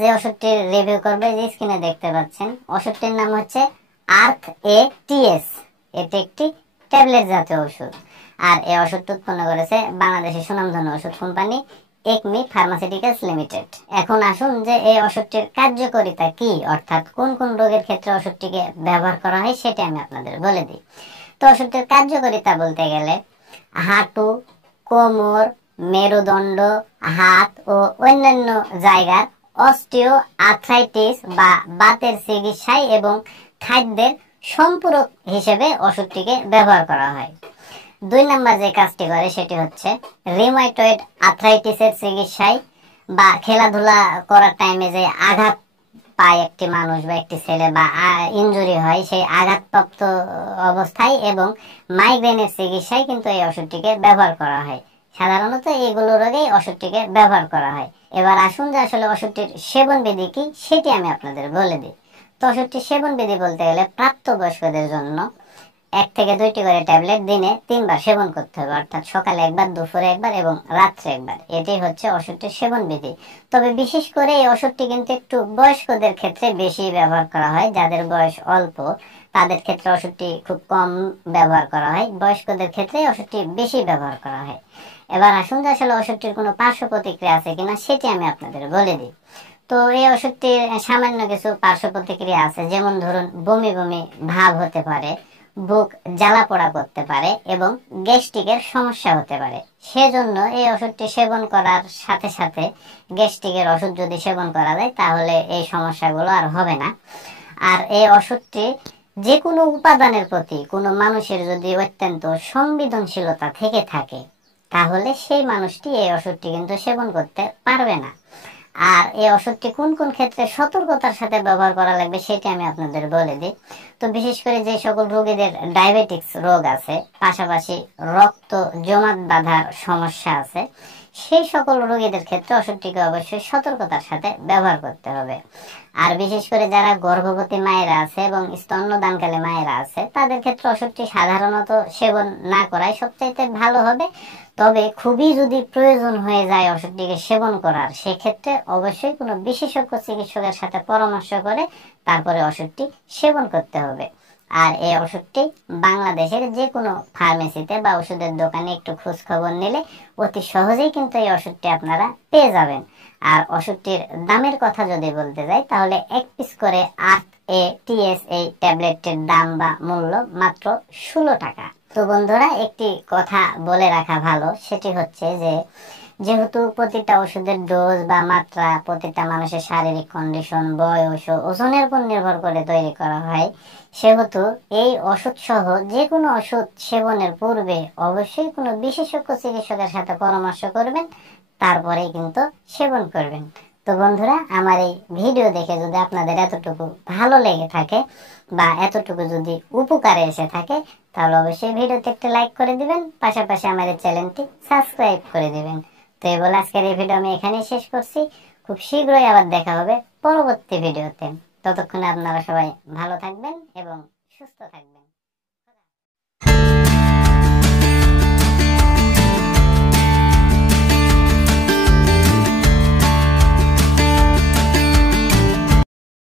যে ওষুধটির রিভিউ করবে যে স্ক্রিনে দেখতে পাচ্ছেন, ওষুধটির নাম হচ্ছে আর্থ এ টিএস। এটি একটি ট্যাবলেট জাতীয় ওষুধ, আর এই ওষুধটি উৎপন্ন করেছে বাংলাদেশের সুনামধন্য ওষুধ কোম্পানি একমি ফার্মাসিউটিক্যালস লিমিটেড। এখন আসুন যে এই ওষুধটির কার্যকারিতা কি, অর্থাৎ কোন কোন রোগের ক্ষেত্রে ওষুধটিকে ব্যবহার করা হয় সেটা আমি আপনাদের বলে দিই। তো ওষুধটির কার্যকারিতা বলতে গেলে হাঁটু, কোমর, মেরুদণ্ড, হাত ও অন্যান্য জায়গার অস্টিও আর্থ্রাইটিস বা বাতের চিকিৎসায় এবং খাদ্যের সম্পূরক হিসেবে ওষুধটিকে ব্যবহার করা হয়। 2 নম্বর যে কাজটি করে সেটি হচ্ছে রিউমাটয়েড আর্থ্রাইটিসের চিকিৎসায় বা খেলাধুলা করার টাইমে যে আঘাত পায় একটি মানুষ বা একটি ছেলে বা ইনজুরি হয়, সেই আঘাতপ্রাপ্ত অবস্থায় এবং মাইগ্রেনের চিকিৎসায় কিন্তু এই ওষুধটিকে ব্যবহার করা হয়। সাধারণত এইগুলো রোগেই ওষুধটিকে ব্যবহার করা হয়। এবার আসুন যে আসলে ওষুধটির সেবন বিধি কি সেটি আমি আপনাদের বলে দিই। তো ওষুধটির সেবন বিধি বলতে গেলে প্রাপ্তবয়স্কদের জন্য 1 থেকে 2টি করে ট্যাবলেট দিনে 3 বার সেবন করতে হবে, অর্থাৎ সকালে একবার, দুপুরে একবার এবং রাত্রে একবার। এটাই হচ্ছে ওষুধটির সেবন বিধি। তবে বিশেষ করে এই ওষুধটি কিন্তু একটু বয়স্কদের ক্ষেত্রে বেশি ব্যবহার করা হয়। যাদের বয়স অল্প তাদের ক্ষেত্রে ওষুধটি খুব কম ব্যবহার করা হয়, বয়স্কদের ক্ষেত্রে ওষুধটি বেশি ব্যবহার করা হয়। এবার আসুন যে আসলে ওষুধটির কোনো পার্শ্ব প্রতিক্রিয়া আছে কিনা সেটি আমি আপনাদের বলে দিই। তো এই ওষুধটির সামান্য কিছু পার্শ্ব প্রতিক্রিয়া আছে, যেমন ধরুন বমি বমি ভাব হতে পারে, বুক জ্বালা পোড়া করতে পারে এবং গ্যাস্ট্রিকের সমস্যা হতে পারে। সেজন্য এই ওষুধটি সেবন করার সাথে সাথে গ্যাস্ট্রিকের ওষুধ যদি সেবন করা যায় তাহলে এই সমস্যাগুলো আর হবে না। আর এই ওষুধটি যে কোনো উপাদানের প্রতি কোনো মানুষের যদি অত্যন্ত সংবেদনশীলতা থেকে থাকে তাহলে সেই মানুষটি এই ওষুধটি কিন্তু সেবন করতে পারবে না। আর এই ওষুধটি কোন কোন ক্ষেত্রে সতর্কতার সাথে ব্যবহার করা লাগবে সেটি আমি আপনাদের বলে দিই। তো বিশেষ করে যে সকল রোগীদের ডায়াবেটিক্স রোগ আছে, পাশাপাশি রক্ত জমাট বাঁধার সমস্যা আছে, সেই সকল রোগীদের ক্ষেত্রে ওষুধটিকে অবশ্যই সতর্কতার সাথে ব্যবহার করতে হবে। আর বিশেষ করে যারা গর্ভবতী মায়েরা আছে এবং স্তন্যদানকালী মায়েরা আছে তাদের ক্ষেত্রে ওষুধটি সাধারণত সেবন না করাই সবচাইতে ভালো হবে। তবে খুবই যদি প্রয়োজন হয়ে যায় ওষুধটিকে সেবন করার, সেক্ষেত্রে অবশ্যই কোনো বিশেষজ্ঞ চিকিৎসকের সাথে পরামর্শ করে তারপরে ওষুধটি সেবন করতে হবে। আর এই ওষুধটি বাংলাদেশের যে কোনো ফার্মেসিতে বা ওষুধের দোকানে একটু খোঁজ খবর নিলে অতি সহজেই কিন্তু এই ওষুধটি আপনারা পেয়ে যাবেন। আর ওষুধটির দামের কথা যদি বলতে যাই তাহলে 1 পিস করে আর্থ এ টিএস এই ট্যাবলেটের দাম বা মূল্য মাত্র 16 টাকা। তো বন্ধুরা, একটি কথা বলে রাখা ভালো, সেটি হচ্ছে যে যেহেতু প্রতিটা ওষুধের ডোজ বা মাত্রা প্রতিটা মানুষের শারীরিক কন্ডিশন, বয়স ও ওজনের উপর নির্ভর করে তৈরি করা হয়, সেহেতু এই ওষুধ সহ যে কোনো ওষুধ সেবনের পূর্বে অবশ্যই কোনো বিশেষজ্ঞ চিকিৎসকের সাথে পরামর্শ করবেন, তারপরেই কিন্তু সেবন করবেন। তো বন্ধুরা, আমার এই ভিডিও দেখে যদি আপনাদের এতটুকু ভালো লেগে থাকে বা এতটুকু যদি উপকারে এসে থাকে তাহলে অবশ্যই ভিডিওতে একটা লাইক করে দিবেন, পাশাপাশি আমার এই চ্যানেলটি সাবস্ক্রাইব করে দিবেন। তো এই বলে আজকের এই ভিডিও আমি এখানেই শেষ করছি। খুব শীঘ্রই আবার দেখা হবে পরবর্তী ভিডিওতে। ততক্ষণে আপনারা সবাই ভালো থাকবেন এবং সুস্থ থাকবেন।